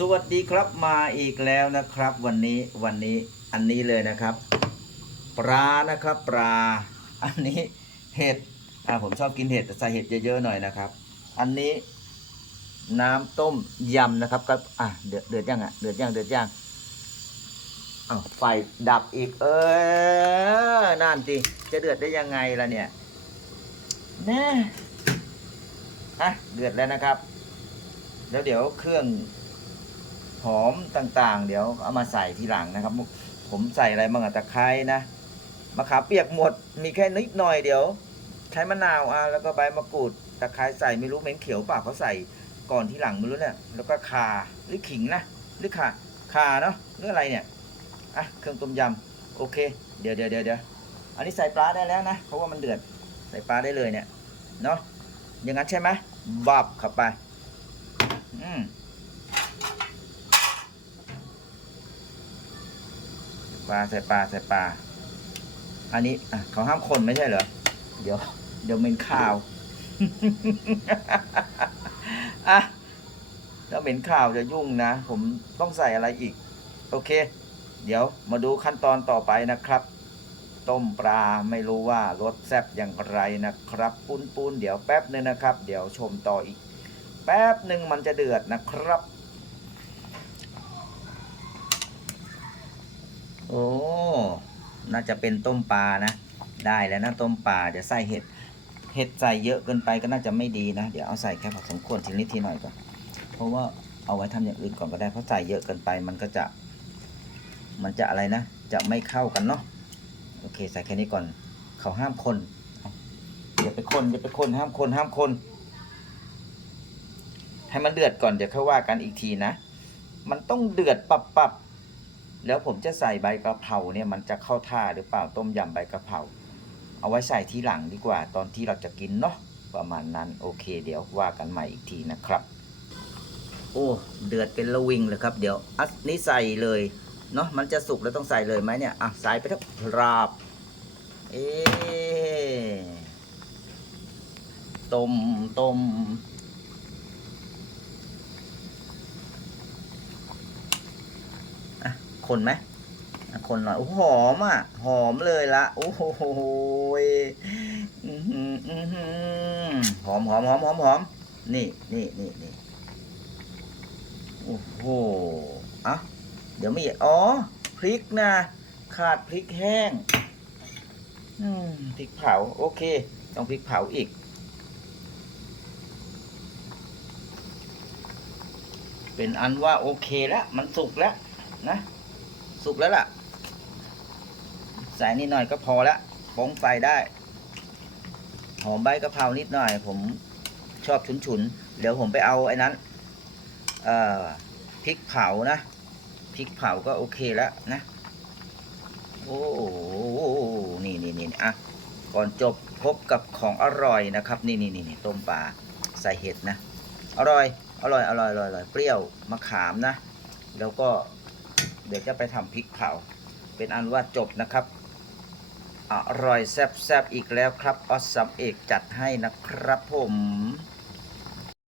สวัสดีครับมาอีกแล้วนะครับ วันนี้วันนี้อันนี้เลยนะครับ ปลานะครับปลาอันนี้เห็ดอ่าผมชอบกินเห็ดแต่ใส่เห็ดเยอะๆหน่อยนะครับ อันนี้น้ำต้มยำนะครับก็อะเดือดเดือดยังอะเดือดยังเดือดยังอ้าวไฟดับอีกเออนั่นสิจะเดือดได้ยังไงล่ะเนี่ยแน่อะเดือดแล้วนะครับ แล้วเดี๋ยวเครื่อง หอมต่างๆ เดี๋ยวเอามาใส่ทีหลังนะครับ ผมใส่อะไรบ้างอะตะไคร้นะมะขามเปียกหมดมีแค่นิดหน่อยเดี๋ยว ใช้มะนาวอะแล้วก็ใบมะกรูดตะไคร้ใส่ไม่รู้เหม็นเขียวเปล่าเขาใส่ก่อนที่หลังไม่รู้เนี่ยแล้วก็ข่าหรือขิงนะหรือข่าข่าเนาะหรืออะไรเนี่ยอะเครื่องต้มยำโอเค เดี๋ยวเดี๋ยวเดี๋ยวเดี๋ยวอันนี้ใส่ปลาได้แล้วนะเพราะว่ามันเดือดใส่ปลาได้เลยเนี่ยเนาะอย่างนั้นใช่ไหมบับเข้าไป อืม ปลาใส่ปลาใส่ปลา อันนี้อะเขาห้ามคนไม่ใช่เหรอ เดี๋ยว เดี๋ยวเหม็นข่าวอะถ้าเหม็นข่าวจะยุ่งนะ ผมต้องใส่อะไรอีก โอเค เดี๋ยวมาดูขั้นตอนต่อไปนะครับ ต้มปลาไม่รู้ว่ารสแซ่บอย่างไรนะครับปุ้นปุนเดี๋ยวแป๊บนึงนะครับ เดี๋ยวชมต่ออีก แป๊บหนึ่งมันจะเดือดนะครับ โอ้ น่าจะเป็นต้มปลานะ ได้แล้วนะต้มปลาเดี๋ยวใส่เห็ดเห็ดใส่เยอะเกินไปก็น่าจะไม่ดีนะ เดี๋ยวเอาใส่แค่พอสมควรทีนิดทีหน่อยก่อนเพราะว่าเอาไว้ทำอย่างอื่นก่อนก็ได้เพราะใส่เยอะเกินไปมันก็จะ มันจะอะไรนะ จะไม่เข้ากันเนาะโอเคใส่แค่นี้ก่อนเขาห้ามคนอาอย่าไปคนอย่าไปคนห้ามคนห้ามคน ให้มันเดือดก่อนเดี๋ยวค่อยว่ากันอีกทีนะ มันต้องเดือดปับปับ แล้วผมจะใส่ใบกะเพราเนี่ยมันจะเข้าท่าหรือเปล่าต้มยำใบกะเพราเอาไว้ใส่ทีหลังดีกว่า ตอนที่เราจะกินเนาะประมาณนั้นโอเค เดี๋ยวว่ากันใหม่อีกทีนะครับ โอ้เดือดเป็นระวิงเลยครับ เดี๋ยวอันนี้ใส่เลยเนาะมันจะสุกแล้วต้องใส่เลยไหมเนี่ยอะใส่ไปทั้งราบเอ๊ะต้มต้ม คนไหมคนหน่อยโอ้หอมอะ หอมเลยละโอ้โหหอมหอมหอมหอมหอมนี่นี่นี่นี่โอ้โหอะเดี๋ยวไม่อ๋อพริกนะขาดพริกแห้งพริกเผา โอเค ต้องพริกเผาอีก เป็นอันว่าโอเคแล้ว มันสุกแล้วนะ สุกแล้วล่ะ ใส่นิดหน่อยก็พอละปองไฟได้ หอมใบกะเพรานิดหน่อย ผมชอบฉุนๆเดี๋ยวผมไปเอาไอ้นั้น เอ่อพริกเผานะพริกเผาก็โอเคแล้วนะ โอ้โหนี่นี่นี่อะก่อนจบพบกับของอร่อยนะครับ นี่นี่นี่นี่ต้มปลาใส่เห็ดนะ อร่อย อร่อย อร่อยอร่อยเปรี้ยวมะขามนะ แล้วก็ เดี๋ยวจะไปทำพริกเผา เป็นอันว่าจบนะครับ อร่อยแซ่บๆอีกแล้วครับออสซัมเอกจัดให้นะครับผม